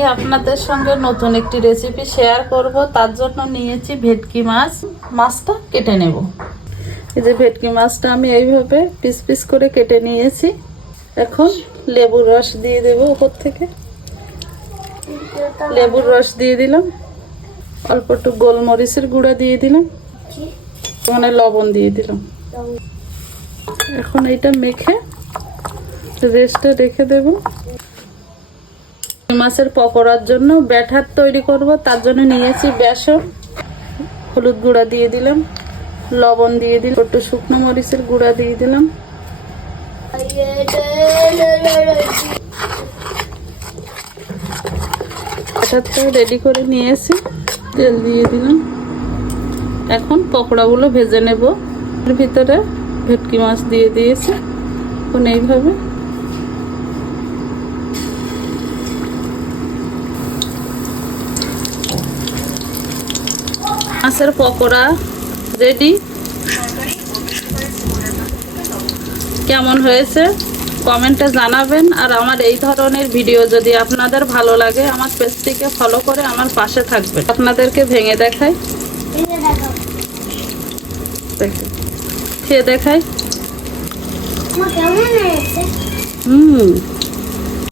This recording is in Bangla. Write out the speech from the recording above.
আমি আপনাদের সঙ্গে নতুন একটি রেসিপি শেয়ার করব। তার জন্য নিয়েছি ভেটকি মাছ। মাছটা কেটে নেব। এই যে ভেটকি মাছটা আমি এইভাবে পিস পিস করে কেটে নিয়েছি। এখন লেবুর রস দিয়ে দেব উপর থেকে। লেবুর রস দিয়ে দিলাম, অল্প একটু গোলমরিচের গুঁড়া দিয়ে দিলাম, মানে লবণ দিয়ে দিলাম। এখন এটা মেখে রেস্টে রেখে দেব। মাছের পকোড়ার জন্য ব্যাটার তৈরি করব। তার জন্য নিয়েছি বেসন, হলুদ গুঁড়া দিয়ে দিলাম, লবণ দিয়ে দিলাম, একটু শুকনো মরিচের গুঁড়া দিয়ে দিলাম। ব্যাটারটা রেডি করে নিয়েছি, তেল দিয়ে দিলাম। এখন পকোড়াগুলো ভেজে নেব। এর ভিতরে ভেটকি মাছ দিয়ে দিয়েছি। এখন এইভাবে মাছের পকোড়া রেডি। কেমন হয়েছে কমেন্টে জানাবেন। আর আমার এই ধরনের ভিডিও যদি আপনাদের ভালো লাগে, আমার পেজটিকে ফলো করে আমার পাশে থাকবেন। আপনাদেরকে ভেঙে দেখাই, খেয়ে দেখাই।